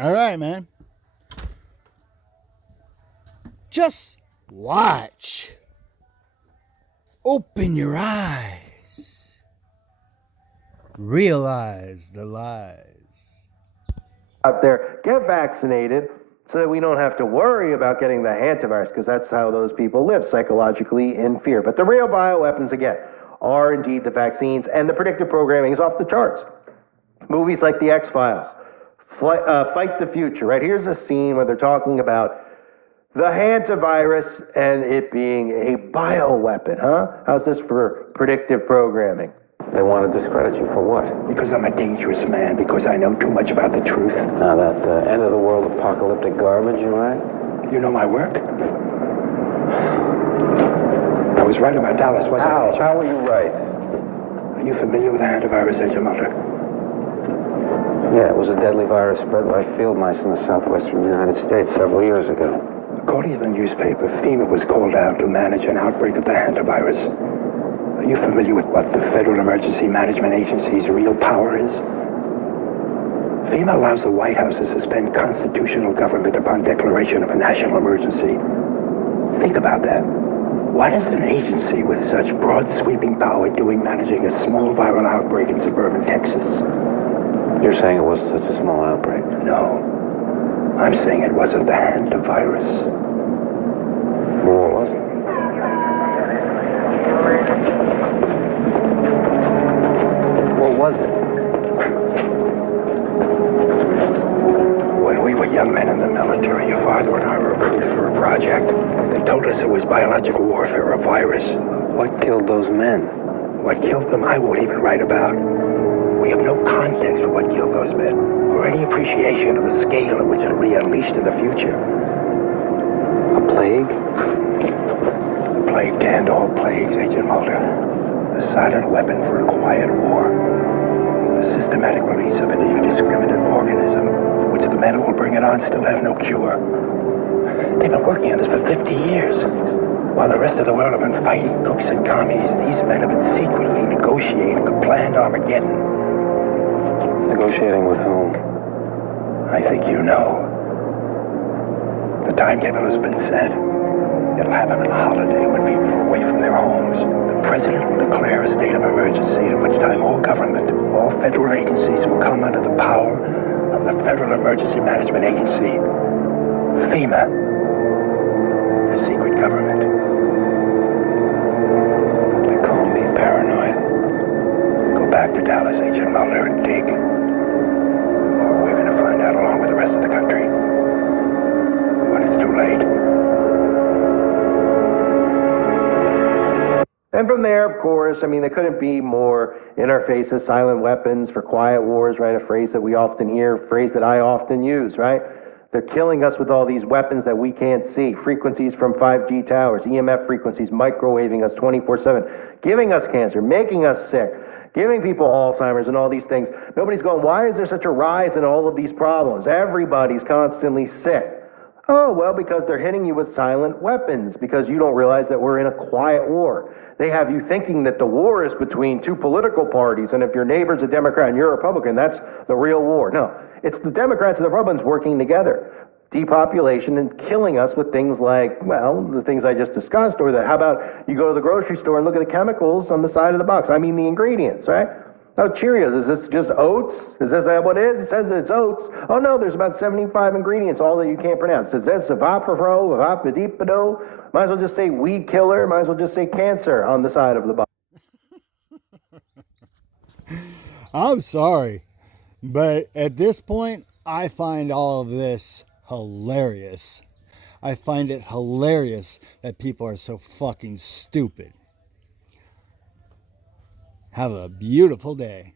All right, man. Just watch. Open your eyes. Realize the lies. Out there, get vaccinated so that we don't have to worry about getting the hantavirus, because that's how those people live, psychologically in fear. But the real bioweapons, again, are indeed the vaccines, and the predictive programming is off the charts. Movies like The X-Files, Fight the Future, right? Here's a scene where they're talking about the hantavirus and it being a bioweapon, huh? How's this for predictive programming? They want to discredit you for what? Because I'm a dangerous man, because I know too much about the truth. Now that end of the world apocalyptic garbage, you right? You know my work? I was right about Dallas, wasn't I? How were you right? Are you familiar with the hantavirus, Agent Mulder? Yeah, it was a deadly virus spread by field mice in the southwestern United States several years ago. According to the newspaper, FEMA was called out to manage an outbreak of the hantavirus. Are you familiar with what the Federal Emergency Management Agency's real power is? FEMA allows the White House to suspend constitutional government upon declaration of a national emergency. Think about that. What is an agency with such broad sweeping power doing managing a small viral outbreak in suburban Texas? You're saying it was such a small outbreak? No. I'm saying it wasn't the hantavirus. Well, what was it? What was it? When we were young men in the military, your father and I were recruited for a project. They told us it was biological warfare, a virus. What killed those men? What killed them, I won't even write about. We have no context for what killed those men, or any appreciation of the scale at which it'll be unleashed in the future. A plague? The plague to end all plagues, Agent Mulder. The silent weapon for a quiet war. The systematic release of an indiscriminate organism for which the men who will bring it on still have no cure. They've been working on this for 50 years. While the rest of the world have been fighting crooks and commies, these men have been secretly negotiating a planned Armageddon. Negotiating with whom? I think you know. The timetable has been set. It'll happen on a holiday when people are away from their homes. The president will declare a state of emergency, at which time all government, all federal agencies will come under the power of the Federal Emergency Management Agency, FEMA, the secret government. They call me paranoid. Go back to Dallas, Agent Mulder, and dig. Or we're gonna find out along with the rest of the country. When it's too late. And from there, of course, I mean, they couldn't be more in our faces, silent weapons for quiet wars, right? A phrase that we often hear, a phrase that I often use, right? They're killing us with all these weapons that we can't see. Frequencies from 5G towers, EMF frequencies, microwaving us 24/7, giving us cancer, making us sick, giving people Alzheimer's and all these things. Nobody's going, why is there such a rise in all of these problems? Everybody's constantly sick. Oh, well, because they're hitting you with silent weapons, because you don't realize that we're in a quiet war. They have you thinking that the war is between two political parties, and if your neighbor's a Democrat and you're a Republican, that's the real war. No, it's the Democrats and the Republicans working together. Depopulation and killing us with things like, well, the things I just discussed, or how about you go to the grocery store and look at the chemicals on the side of the box? I mean the ingredients, right? Oh, Cheerios, is this just oats? Is this what it is? It says it's oats. Oh no, there's about 75 ingredients, all that you can't pronounce. It says Savapro, Vapadipido. Might as well just say weed killer, might as well just say cancer on the side of the box. I'm sorry, but at this point, I find all of this hilarious. I find it hilarious that people are so fucking stupid. Have a beautiful day.